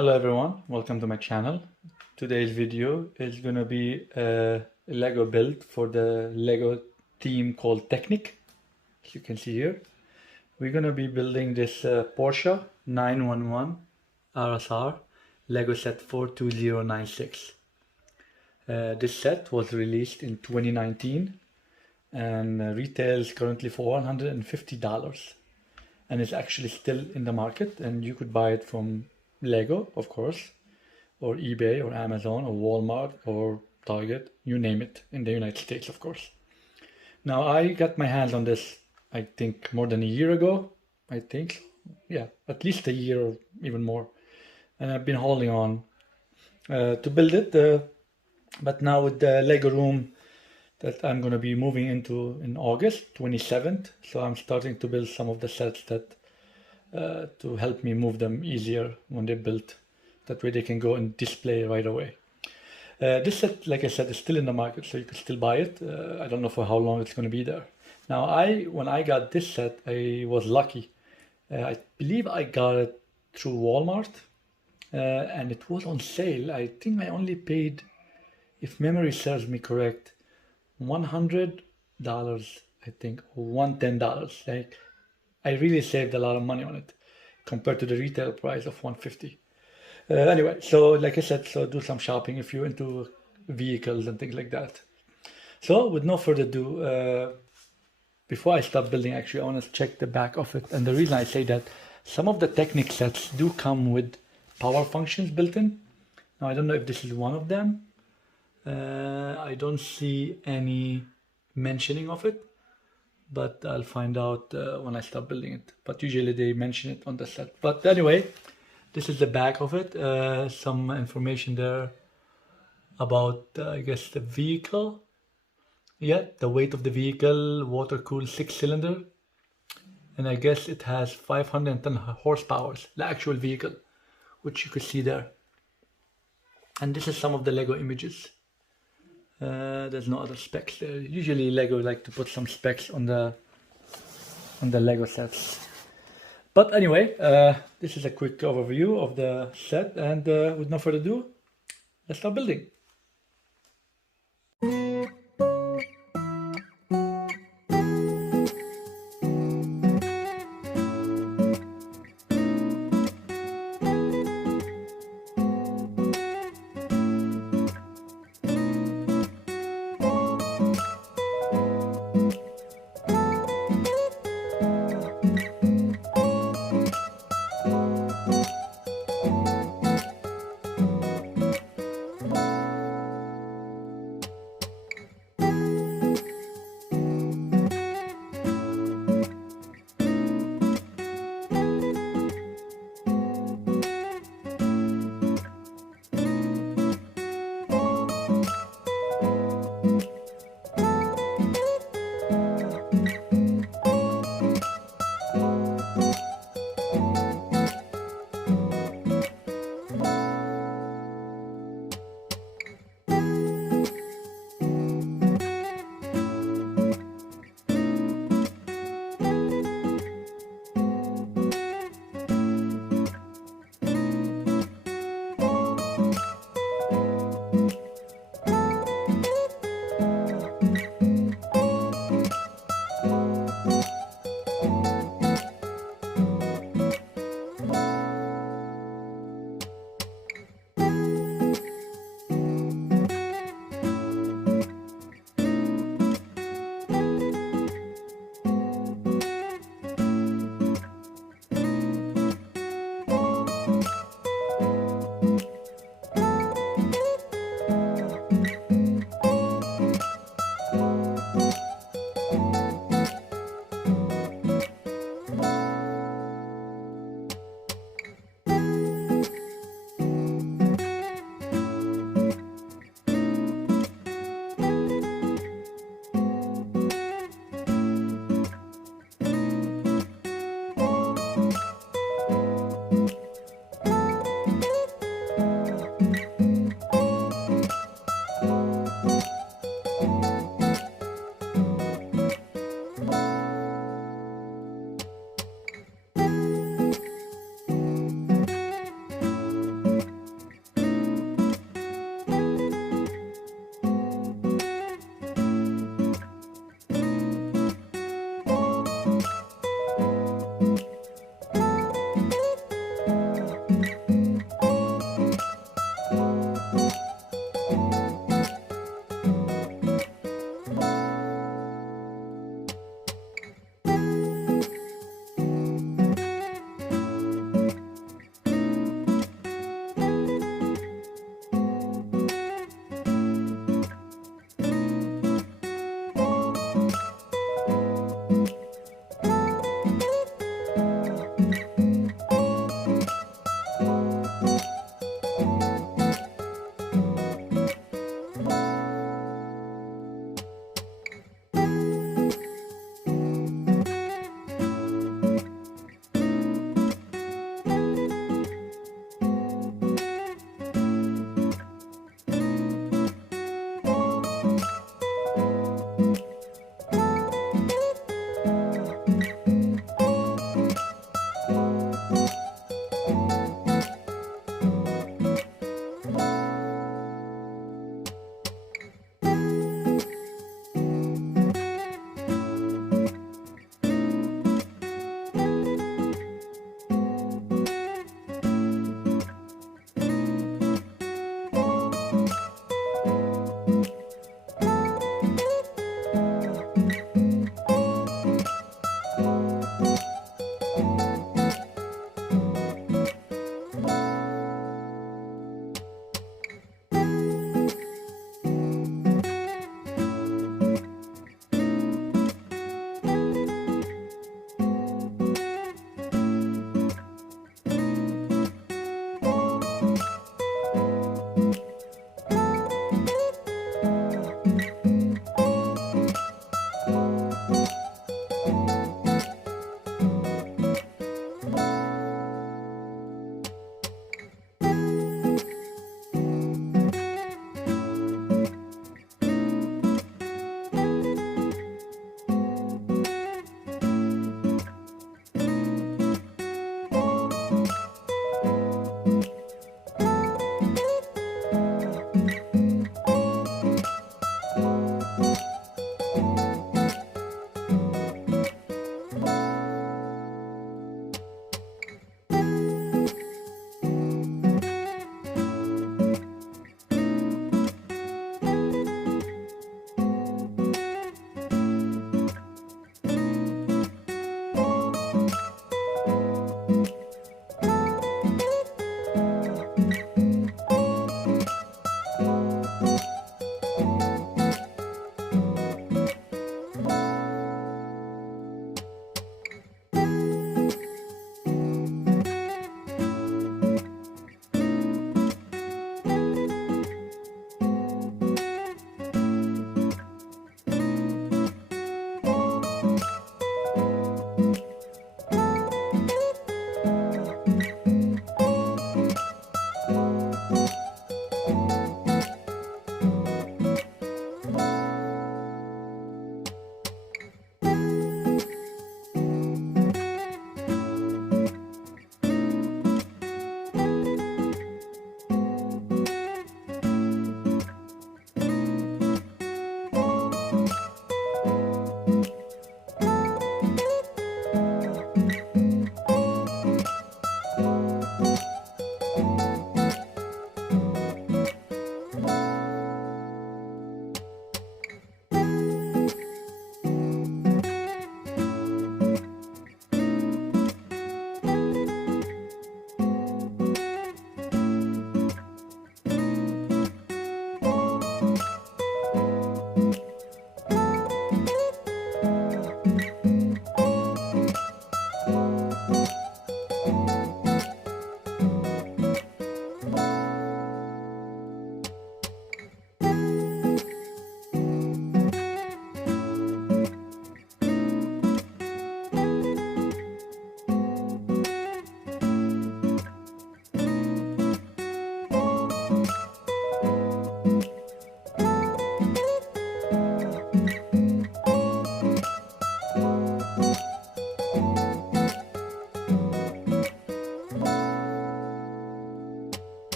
Hello everyone, welcome to my channel. Today's video is gonna be a Lego build for the Lego theme called Technic. As you can see here, we're gonna be building this Porsche 911 RSR Lego set 42096. This set was released in 2019 and retails currently for $150 and is actually still in the market, and you could buy it from Lego, of course, or eBay or Amazon or Walmart or Target, you name it, in the United States, of course. Now, I got my hands on this, I think, more than a year ago. I think, yeah, at least a year or even more. And I've been holding on to build it. But now with the Lego room that I'm going to be moving into in August 27th, so I'm starting to build some of the sets that to help me move them easier when they're built. That way they can go and display right away. This set, like I said, is still in the market, so you can still buy it. I don't know for how long it's going to be there. Now, when I got this set, I was lucky. I believe I got it through Walmart, and it was on sale. I think I only paid, if memory serves me correct, $100, I think, or $110. Like, I really saved a lot of money on it compared to the retail price of $150. Anyway, so like I said, so do some shopping if you're into vehicles and things like that. So with no further ado, before I start building, actually, I want to check the back of it. And the reason I say that, some of the Technic sets do come with power functions built in. Now, I don't know if this is one of them. I don't see any mentioning of it, but I'll find out when I start building it. But usually they mention it on the set. But anyway, this is the back of it. Some information there about, I guess, the vehicle. Yeah, the weight of the vehicle, water-cooled 6-cylinder. And I guess it has 510 horsepower, the actual vehicle, which you could see there. And this is some of the Lego images. There's no other specs there. Usually Lego like to put some specs on the Lego sets. But anyway, this is a quick overview of the set, and with no further ado, let's start building.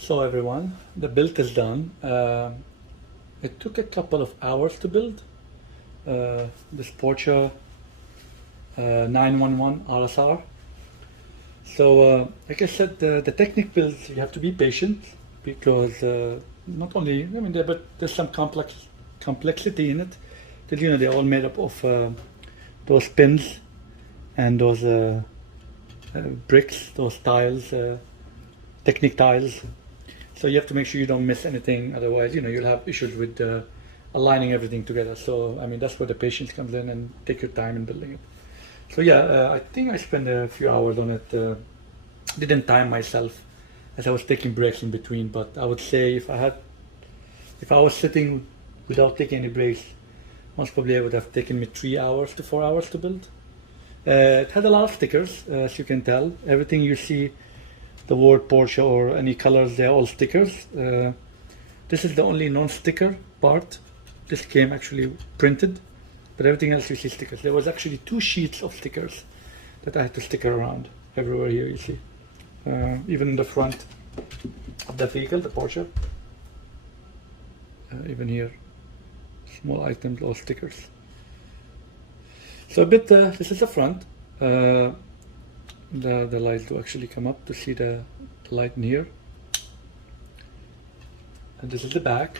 So everyone, the build is done. It took a couple of hours to build. This Porsche 911 RSR. So like I said, the Technic builds, you have to be patient because not only, I mean, but there's some complexity in it. That, you know, they're all made up of those pins and those bricks, those tiles, Technic tiles. So you have to make sure you don't miss anything, otherwise, you know, you'll have issues with aligning everything together. So, I mean, that's where the patience comes in, and take your time in building it. So yeah, I think I spent a few hours on it. Didn't time myself as I was taking breaks in between, but I would say if I was sitting without taking any breaks, most probably it would have taken me 3 hours to 4 hours to build. It had a lot of stickers, as you can tell. Everything you see, the word Porsche or any colors, they're all stickers. This is the only non-sticker part. This came actually printed, but everything else you see stickers. There was actually 2 sheets of stickers that I had to sticker around everywhere here, you see. Even in the front of the vehicle, the Porsche. Even here, small items, all stickers. So a bit, this is the front. The lights do actually come up to see the light in here. And this is the back.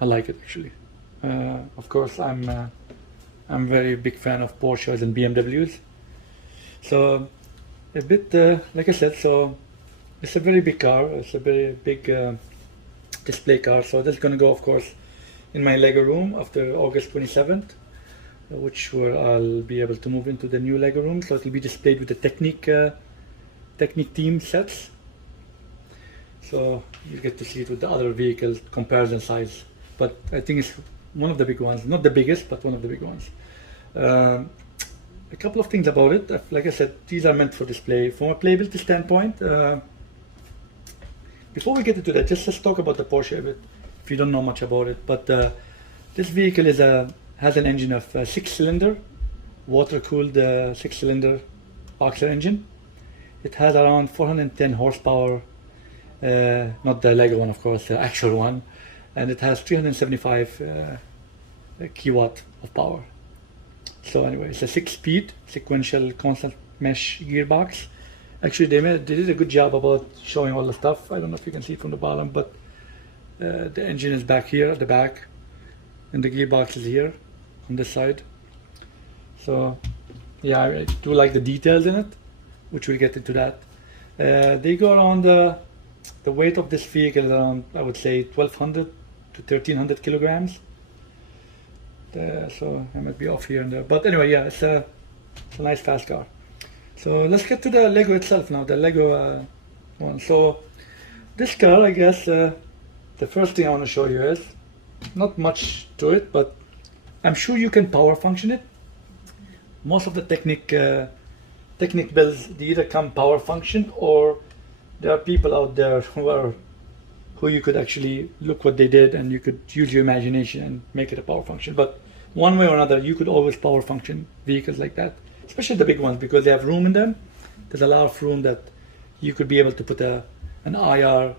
I like it actually. Of course, I'm very big fan of Porsches and BMWs. So a bit, like I said, so it's a very big car. It's a very big display car. So that's going to go, of course, in my Lego room after August 27th. Which where I'll be able to move into the new Lego room, so it'll be displayed with the Technic team sets. So you get to see it with the other vehicles, comparison size. But I think it's one of the big ones, not the biggest, but one of the big ones. A couple of things about it. Like I said, these are meant for display. From a playability standpoint, before we get into that, just let's talk about the Porsche a bit, if you don't know much about it. But this vehicle has an engine of 6-cylinder, water-cooled 6-cylinder auxiliary engine. It has around 410 horsepower, not the Lego one, of course, the actual one, and it has 375 kilowatt of power. So anyway, it's a 6-speed sequential constant mesh gearbox. Actually, they did a good job about showing all the stuff. I don't know if you can see it from the bottom, but the engine is back here at the back, and the gearbox is here on this side. So yeah, I do like the details in it, which we'll get into that. They go around, the weight of this vehicle is around, I would say, 1200 to 1300 kilograms. So I might be off here and there, but anyway, yeah, it's a nice fast car. So let's get to the Lego itself now, the Lego one. So this car, I guess, the first thing I want to show you is not much to it, but I'm sure you can power function it. Most of the Technic builds, they either come power function, or there are people out there who you could actually look what they did, and you could use your imagination and make it a power function. But one way or another, you could always power function vehicles like that, especially the big ones, because they have room in them. There's a lot of room that you could be able to put an IR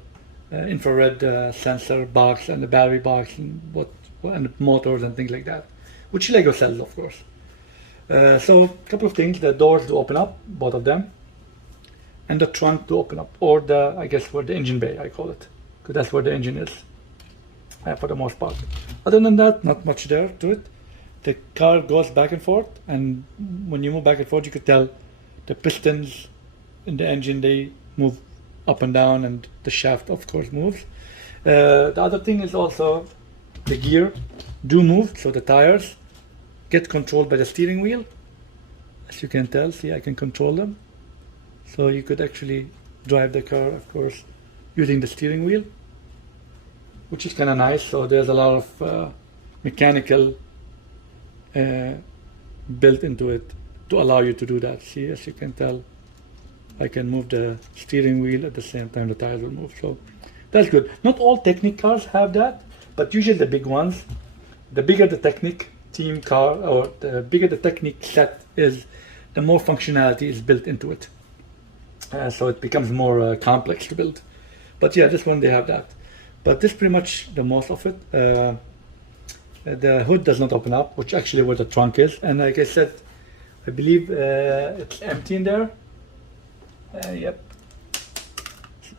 infrared sensor box and the battery box and motors and things like that, which Lego sells, of course. So a couple of things: the doors do open up, both of them, and the trunk do open up, or I guess where the engine bay, I call it, because that's where the engine is for the most part. Other than that, not much there to it. The car goes back and forth, and when you move back and forth, you could tell the pistons in the engine, they move up and down, and the shaft, of course, moves. The other thing is also the gear do move, so the tires get controlled by the steering wheel. As you can tell, see, I can control them. So you could actually drive the car, of course, using the steering wheel, which is kind of nice. So there's a lot of mechanical built into it to allow you to do that. See, as you can tell, I can move the steering wheel at the same time the tires will move. So that's good. Not all Technic cars have that, but usually the big ones, the bigger the Technic team car, or the bigger the Technic set is, the more functionality is built into it. so it becomes more complex to build. But yeah, this one they have that. But this pretty much the most of it. The hood does not open up, which actually where the trunk is. And like I said, I believe it's empty in there. Yep.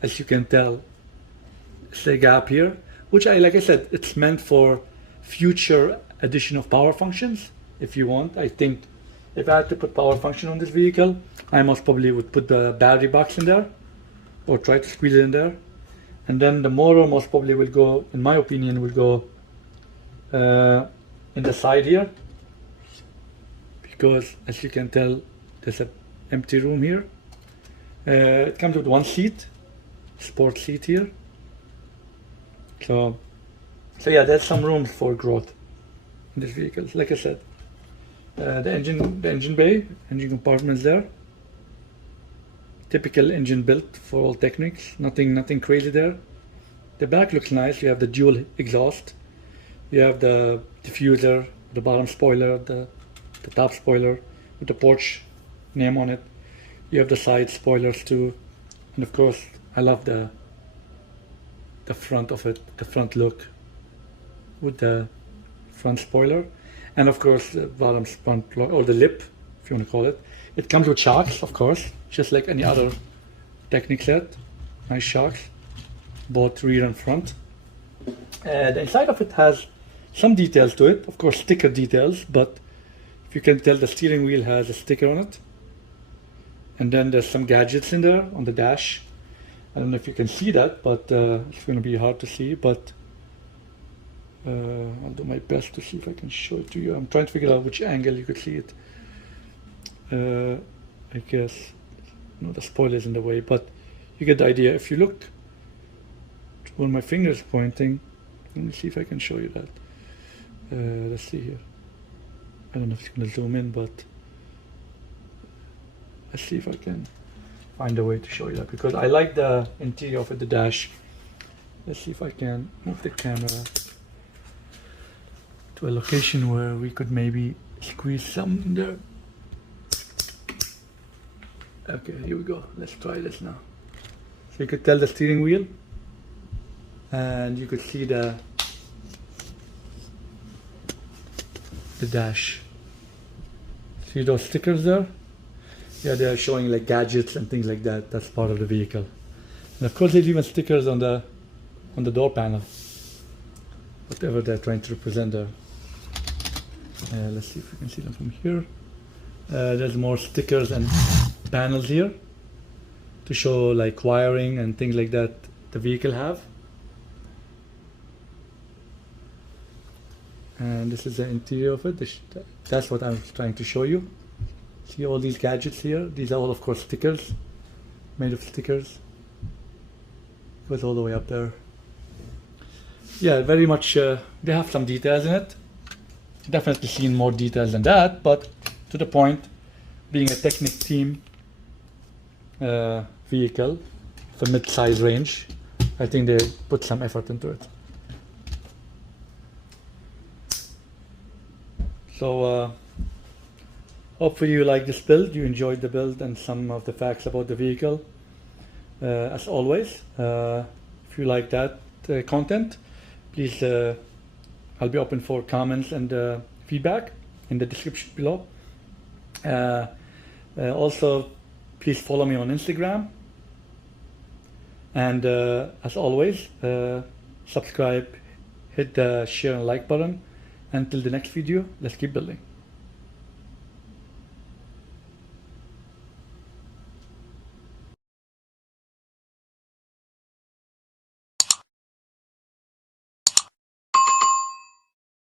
As you can tell, it's a gap here, which like I said, it's meant for future addition of power functions. If you want, I think if I had to put power function on this vehicle, I most probably would put the battery box in there, or try to squeeze it in there. And then the motor most probably will go, in my opinion, will go in the side here, because as you can tell, there's an empty room here. It comes with one seat, sport seat here. So yeah, there's some room for growth in this vehicle. Like I said, the engine bay, engine compartments there. Typical engine built for all Technics. Nothing crazy there. The back looks nice. You have the dual exhaust. You have the diffuser, the bottom spoiler, the top spoiler with the Porsche name on it. You have the side spoilers too, and of course, I love the front of it, the front look with the front spoiler, and of course the bottom front or the lip, if you want to call it. It comes with shocks, of course, just like any other Technic set. Nice shocks, both rear and front. The inside of it has some details to it, of course sticker details, but if you can tell, the steering wheel has a sticker on it. And then there's some gadgets in there on the dash. I don't know if you can see that, but it's going to be hard to see, but I'll do my best to see if I can show it to you. I'm trying to figure out which angle you could see it. I guess no, the spoiler is in the way, but you get the idea. If you look to where my finger is pointing, let me see if I can show you that. Let's see here. I don't know if it's going to zoom in, but let's see if I can find a way to show you that, because I like the interior of it, the dash. Let's see if I can move the camera to a location where we could maybe squeeze some in there. Okay, here we go. Let's try this now. So you could tell the steering wheel, and you could see the dash. See those stickers there? Yeah, they are showing like gadgets and things like that. That's part of the vehicle. And of course, there's even stickers on the door panel, whatever they're trying to represent there. Let's see if we can see them from here. There's more stickers and panels here to show like wiring and things like that the vehicle have. And this is the interior of it. That's what I'm trying to show you. See all these gadgets here? These are all, of course, stickers, made of stickers. Goes all the way up there. Yeah, very much, they have some details in it. Definitely seen more details than that, but to the point, being a Technic team vehicle, the mid-size range, I think they put some effort into it. So hopefully you like this build, you enjoyed the build and some of the facts about the vehicle. As always, if you like that content, please, I'll be open for comments and feedback in the description below. Also, please follow me on Instagram. And as always, subscribe, hit the share and like button. Until the next video, let's keep building.